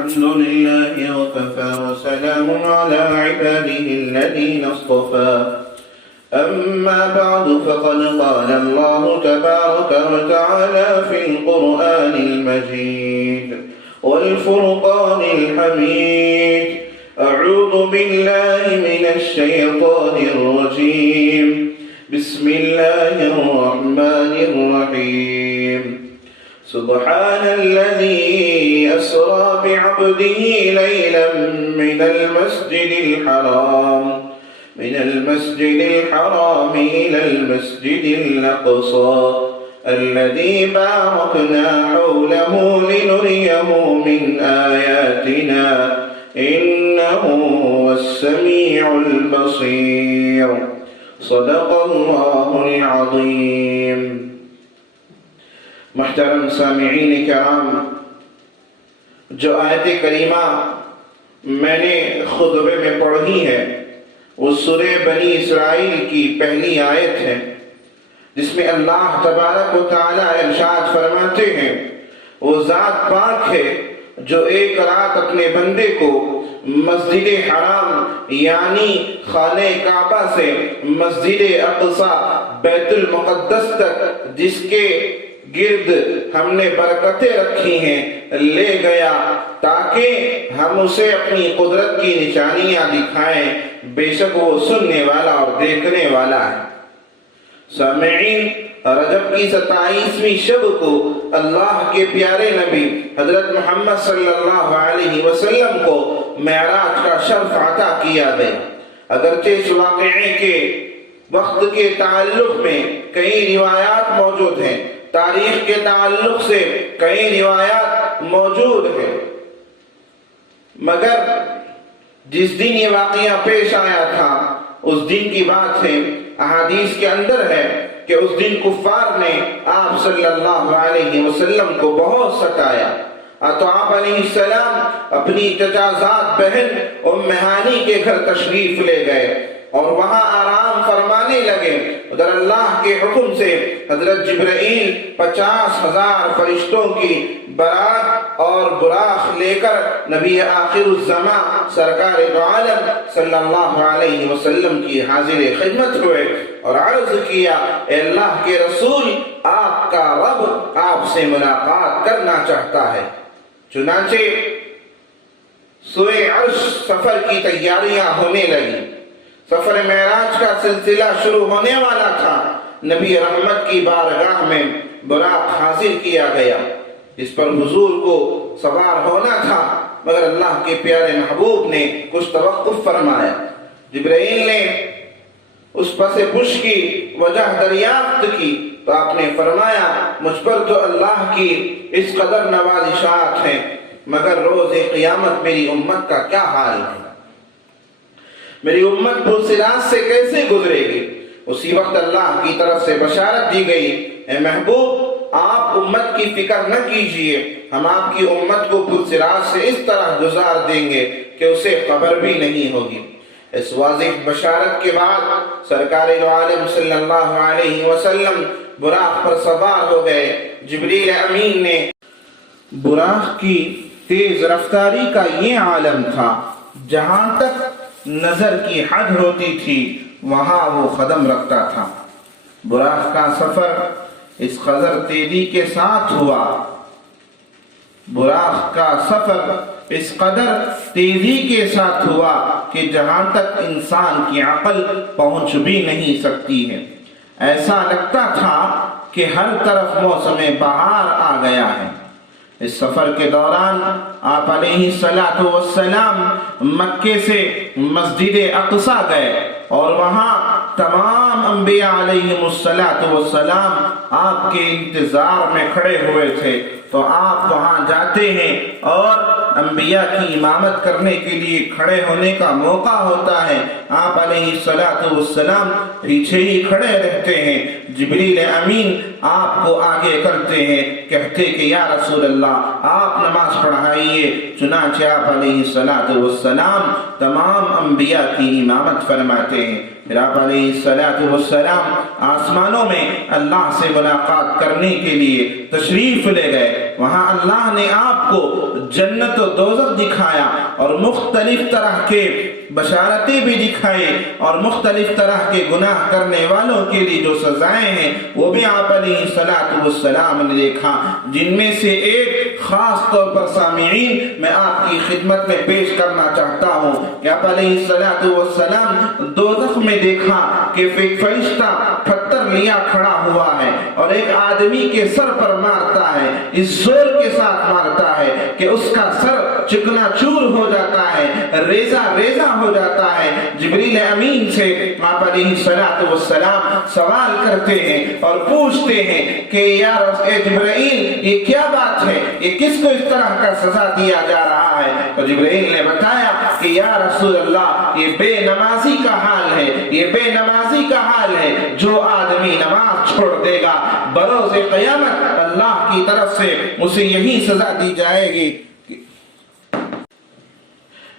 الحمد لله وكفى وسلام على عباده الذين اصطفى أما بعد فقد قال الله تبارك وتعالى في القرآن المجيد والفرقان الحميد أعوذ بالله من الشيطان الرجيم بسم الله الرحمن الرحيم سبحان الذي أسرى بعبده ليلا من المسجد الحرام إلى المسجد الأقصى الذي باركنا حوله لنريه من آياتنا إنه هو السميع البصير صدق الله العظيم. محترم سامعین کرام، جو آیت کریمہ میں نے خطبے میں پڑھی ہے وہ سورہ بنی اسرائیل کی پہلی آیت ہے، جس میں اللہ تبارک و تعالی ارشاد فرماتے ہیں وہ ذات پاک ہے جو ایک رات اپنے بندے کو مسجد حرام یعنی خانہ کعبہ سے مسجد اقصی بیت المقدس تک، جس کے گرد ہم نے برکتیں رکھی ہیں، لے گیا تاکہ ہم اسے اپنی قدرت کی نشانیاں دکھائیں، بے شک وہ سننے والا اور دیکھنے والا ہے۔ سامعین، رجب کی 27ویں شب کو اللہ کے پیارے نبی حضرت محمد صلی اللہ علیہ وسلم کو معراج کا شرف عطا کیا گیا۔ اگرچہ اس واقعے کے وقت کے تعلق میں کئی روایات موجود ہیں، تاریخ کے تعلق سے کئی روایات موجود ہیں، مگر جس دن یہ واقعہ پیش آیا تھا اس دن کی بات ہے۔ احادیث کے اندر ہے کہ اس دن کفار نے آپ صلی اللہ علیہ وسلم کو بہت ستایا، تو آپ علیہ السلام اپنی چچازاد بہن ام ہانی کے گھر تشریف لے گئے اور وہاں آرام فرمانے لگے۔ ادھر اللہ کے حکم سے حضرت جبرائیل 50,000 فرشتوں کی برات اور براق لے کر نبی آخر الزمان سرکار دو عالم صلی اللہ علیہ وسلم کی حاضر خدمت ہوئے اور عرض کیا، اے اللہ کے رسول، آپ کا رب آپ سے ملاقات کرنا چاہتا ہے۔ چنانچہ سوئے عرش سفر کی تیاریاں ہونے لگی، سفر معراج کا سلسلہ شروع ہونے والا تھا۔ نبی رحمت کی بارگاہ میں براق حاضر کیا گیا، اس پر حضور کو سوار ہونا تھا، مگر اللہ کے پیارے محبوب نے کچھ توقف فرمایا۔ جبرائیل نے اس پس پش کی وجہ دریافت کی تو آپ نے فرمایا، مجھ پر تو اللہ کی اس قدر نوازشات ہیں، مگر روز قیامت میری امت کا کیا حال ہے، میری امت پرسرات سے کیسے گزرے گی؟ اسی وقت اللہ کی طرف سے بشارت دی گئی، اے محبوب، آپ امت کی فکر نہ کیجئے، ہم آپ کی امت کو پرسرات سے اس طرح گزار دیں گے کہ اسے خبر بھی نہیں ہوگی۔ اس واضح بشارت کے بعد سرکار دو عالم صلی اللہ علیہ وسلم براق پر سوار ہو گئے۔ جبریل امین نے براق کی تیز رفتاری کا یہ عالم تھا، جہاں تک نظر کی حد ہوتی تھی وہاں وہ قدم رکھتا تھا۔ براق کا سفر اس قدر تیزی کے ساتھ ہوا، براق کا سفر اس قدر تیزی کے ساتھ ہوا کہ جہاں تک انسان کی عقل پہنچ بھی نہیں سکتی ہے۔ ایسا لگتا تھا کہ ہر طرف موسم بہار آ گیا ہے۔ اس سفر کے دوران آپ علیہ السلام مکے سے مسجد اقصی گئے اور وہاں تمام انبیاء علیہ السلام آپ کے انتظار میں کھڑے ہوئے تھے، تو آپ وہاں جاتے ہیں اور انبیاء کی امامت کرنے کے لیے کھڑے ہونے کا موقع ہوتا ہے، آپ علیہ السلام پیچھے ہی کھڑے رہتے ہیں، جبریل امین آپ کو آگے کرتے ہیں، کہتے کہ یا رسول اللہ آپ نماز پڑھائیے۔ چنانچہ آپ علیہ السلام تمام انبیاء کی امامت فرماتے ہیں۔ پھر آپ علیہ السلام آسمانوں میں اللہ سے ملاقات کرنے کے لیے تشریف لے گئے۔ وہاں اللہ نے آپ کو جنت و دوزخ دکھایا اور مختلف طرح کے بشارتیں بھی دکھائے، اور مختلف طرح کے گناہ کرنے والوں کے لیے جو سزائیں ہیں وہ بھی آپ علیہ السلام نے دیکھا، جن میں سے ایک خاص طور پر سامعین میں آپ کی خدمت میں پیش کرنا چاہتا ہوں کہ آپ علیہ السلام دوزخ میں دیکھا کہ ایک فرشتہ پتھر لیا کھڑا ہوا ہے اور ایک آدمی کے سر پر مارتا ہے، اس زور کے ساتھ مارتا ہے کہ اس کا سر چکنا چور ہو جاتا ہے، ریزہ ریزہ ہو جاتا ہے۔ جبریل امین سے آپ علیہ السلام سوال کرتے ہیں اور پوچھتے ہیں کہ یا جبرائیل یہ کیا بات ہے، یہ کس کو اس طرح کا سزا دیا جا رہا ہے؟ تو جبرائیل نے بتایا کہ یا رسول اللہ یہ بے نمازی کا حال ہے، یہ بے نمازی کا حال ہے۔ جو آدمی نماز چھوڑ دے گا بروز قیامت اللہ کی طرف سے اسے یہی سزا دی جائے گی۔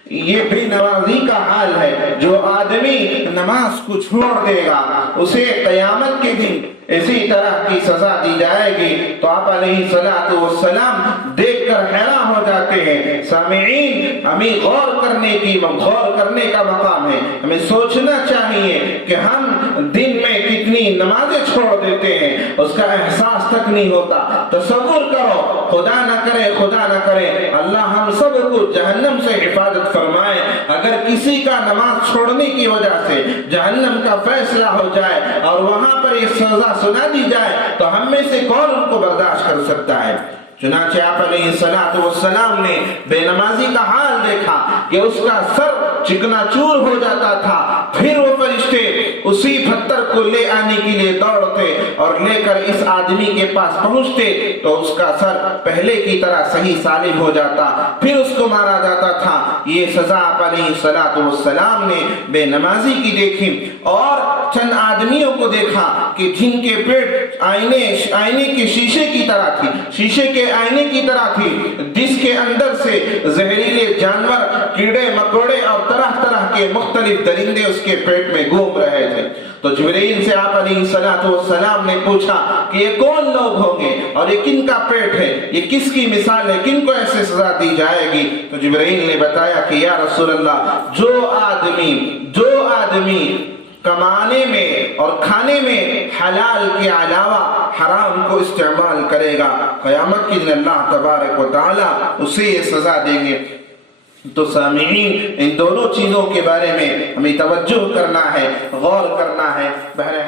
یہ بے نمازی کا حال ہے، جو آدمی نماز کو چھوڑ دے گا اسے قیامت کے دن اسی طرح کی سزا دی جائے گی۔ تو آپ علیہ السلام دیکھ کر حیران ہو جاتے ہیں۔ سامعین، ہمیں غور کرنے کا مقام ہے، ہمیں سوچنا چاہیے کہ ہم دن میں کتنی نمازیں چھوڑ دیتے ہیں، اس کا احساس تک نہیں ہوتا۔ تصور کرو، خدا نہ کرے اللہ ہم سب کو جہنم سے حفاظت فرمائے، اگر کسی کا نماز چھوڑنے کی وجہ سے جہنم کا فیصلہ ہو جائے اور وہاں پر یہ سزا سنا دی جائے تو ہم میں سے کون ان کو برداشت کر سکتا ہے؟ چنانچہ آپ علیہ السلام نے بے نمازی کا حال دیکھا کہ اس کا سر چکنا چور ہو جاتا تھا، پھر وہ فرشتے اسی پتھر کو لے آنے کے لیے دوڑتے اور لے کر اس آدمی کے پاس پہنچتے تو اس کا سر پہلے کی طرح صحیح سالم ہو جاتا، پھر اس کو مارا جاتا تھا۔ یہ سزا آپ علیہ السلام نے بے نمازی کی دیکھی، اور چند آدمیوں کو دیکھا کہ جن کے پیٹ آئینے کے شیشے کی طرح تھی، شیشے کے آئینے کی طرح تھی، جس کے اندر سے زہریلے جانور، کیڑے مکوڑے اور طرح طرح کے مختلف درندے اس کے پیٹ میں گھوم رہے تھے۔ تو جبرائیل سے آپ علیہ السلام نے پوچھا کہ یہ کون لوگ ہوں گے اور یہ کن کا پیٹ ہے، یہ کس کی مثال ہے، کن کو ایسے سزا دی جائے گی؟ تو جبرائیل نے بتایا کہ یا رسول اللہ جو آدمی کمانے میں اور کھانے میں حلال کے علاوہ حرام کو استعمال کرے گا، قیامت کے دن اللہ تبارک و تعالی اسے یہ سزا دیں گے۔ تو سامعین، ان دونوں چیزوں کے بارے میں ہمیں توجہ کرنا ہے، غور کرنا ہے۔ بہرحال